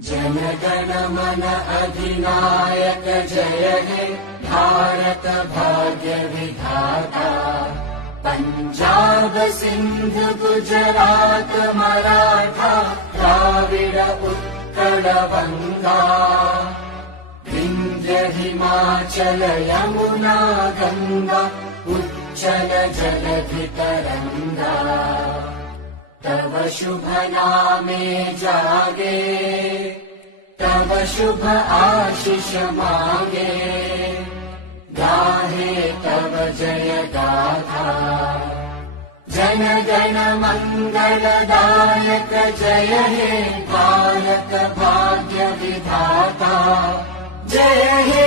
जनगण मन अधिनायक जय हे भारत भाग्य विधाता। पंजाब सिंध गुजरात मराठा द्राविड उत्कल गंगा। विंध्य हिमाचल यमुना गंगा उच्चल जलधि तरंगा। तव शुभ नामे जागे तव शुभ आशीष मांगे। गाहे तव जय गाथा जन गण मंगलदायक जय हे भारत भाग्य विधाता। जय हे